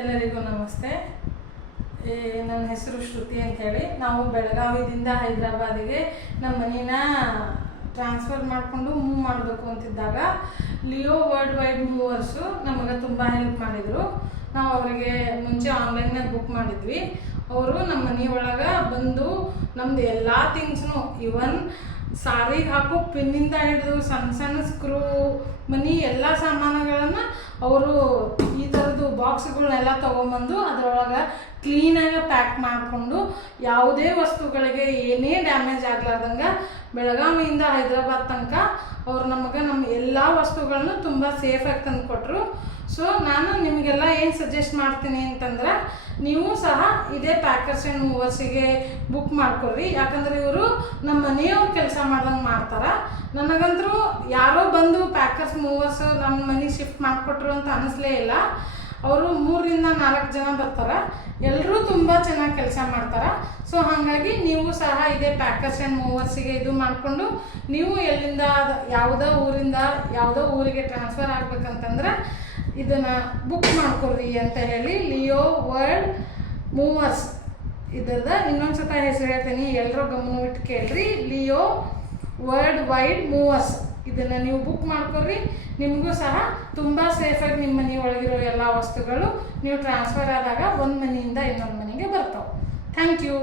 ಎಲ್ಲರಿಗೂ ನಮಸ್ತೆ. ನನ್ನ ಹೆಸರು ಶ್ರುತಿ ಅಂತೇಳಿ. ನಾವು ಬೆಳಗಾವಿಯಿಂದ ಹೈದರಾಬಾದಿಗೆ ನಮ್ಮ ಮನೇನ ಟ್ರಾನ್ಸ್ಫರ್ ಮಾಡಿಕೊಂಡು ಮೂವ್ ಮಾಡಬೇಕು ಅಂತಿದ್ದಾಗ ಲಿಯೋ ವರ್ಲ್ಡ್ ವೈಡ್ ಮೂವರ್ಸು ನಮಗೆ ತುಂಬ ಹೆಲ್ಪ್ ಮಾಡಿದರು. ನಾವು ಅವರಿಗೆ ಮುಂಚೆ ಆನ್ಲೈನ್ನಾಗ ಬುಕ್ ಮಾಡಿದ್ವಿ. ಅವರು ನಮ್ಮ ಮನೆಯೊಳಗೆ ಬಂದು ನಮ್ಮದು ಎಲ್ಲ ಥಿಂಗ್ಸ್ನು, ಇವನ್ ಸಾರಿಗೆ ಹಾಕೋ ಪಿನ್ನಿಂದ ಹಿಡಿದು ಸಣ್ಣ ಸಣ್ಣ ಸ್ಕ್ರೂ ಮನಿ ಎಲ್ಲ ಸಾಮಾನುಗಳನ್ನು ಅವರು ಈ ಥರದ್ದು ಬಾಕ್ಸ್ಗಳನ್ನೆಲ್ಲ ತೊಗೊಂಬಂದು ಅದರೊಳಗೆ ಕ್ಲೀನಾಗಿ ಪ್ಯಾಕ್ ಮಾಡಿಕೊಂಡು ಯಾವುದೇ ವಸ್ತುಗಳಿಗೆ ಏನೇ ಡ್ಯಾಮೇಜ್ ಆಗ್ಲಾರ್ದಂಗೆ ಬೆಳಗಾವಿಯಿಂದ ಹೈದರಾಬಾದ್ ತನಕ ಅವರು ನಮಗೆ ನಮ್ಮ ಎಲ್ಲ ವಸ್ತುಗಳನ್ನು ತುಂಬ ಸೇಫಾಗಿ ತಂದು ಕೊಟ್ಟರು. ಸೊ ನಾನು ನಿಮಗೆಲ್ಲ ಏನು ಸಜೆಸ್ಟ್ ಮಾಡ್ತೀನಿ ಅಂತಂದ್ರೆ, ನೀವು ಸಹ ಇದೇ ಪ್ಯಾಕರ್ಸ್ ಆ್ಯಂಡ್ ಮೂವರ್ಸಿಗೆ ಬುಕ್ ಮಾಡ್ಕೊಳ್ರಿ. ಯಾಕಂದ್ರೆ ಇವರು ನಮ್ಮ ಮನೆಯವ್ರು ಕೆಲಸ ಮಾಡ್ದಂಗೆ ಮಾಡ್ತಾರೆ. ನನಗಂತರೂ ಯಾರೋ ಬಂದು ಪ್ಯಾಕರ್ಸ್ ಮೂವರ್ಸ್ ನಮ್ಮ ಮನೆ ಶಿಫ್ಟ್ ಮಾಡಿಕೊಟ್ರು ಅಂತ ಅನ್ನಿಸ್ಲೇ ಇಲ್ಲ. ಅವರು 3 ರಿಂದ 4 ಜನ ಬರ್ತಾರೆ. ಎಲ್ಲರೂ ತುಂಬ ಚೆನ್ನಾಗಿ ಕೆಲಸ ಮಾಡ್ತಾರೆ. ಸೊ ಹಾಗಾಗಿ ನೀವು ಸಹ ಇದೇ ಪ್ಯಾಕರ್ಸ್ ಆ್ಯಂಡ್ ಮೂವರ್ಸಿಗೆ ಇದು ಮಾಡಿಕೊಂಡು ನೀವು ಎಲ್ಲಿಂದ ಯಾವುದೋ ಊರಿಗೆ ಟ್ರಾನ್ಸ್ಫರ್ ಆಗ್ಬೇಕಂತಂದ್ರೆ ಇದನ್ನು ಬುಕ್ ಮಾಡ್ಕೊಳ್ರಿ ಅಂತ ಹೇಳಿ ಲಿಯೋ ವರ್ಲ್ಡ್ ಮೂವರ್ಸ್ ಇದರದ ಇನ್ನೊಂದು ಸತ ಹೆಸರು ಹೇಳ್ತೀನಿ, ಎಲ್ಲರೂ ಗಮನವಿಟ್ಟು ಕೇಳ್ರಿ. ಲಿಯೋ ವರ್ಲ್ಡ್ ವೈಡ್ ಮೂವರ್ಸ್ ಇದನ್ನು ನೀವು ಬುಕ್ ಮಾಡ್ಕೊಳ್ರಿ. ನಿಮಗೂ ಸಹ ತುಂಬ ಸೇಫಾಗಿ ನಿಮ್ಮ ಮನೆಯೊಳಗಿರೋ ಎಲ್ಲ ವಸ್ತುಗಳು ನೀವು ಟ್ರಾನ್ಸ್ಫರ್ ಆದಾಗ ಒಂದು ಮನೆಯಿಂದ ಇನ್ನೊಂದು ಮನೆಗೆ ಬರ್ತಾವೆ. Thank you.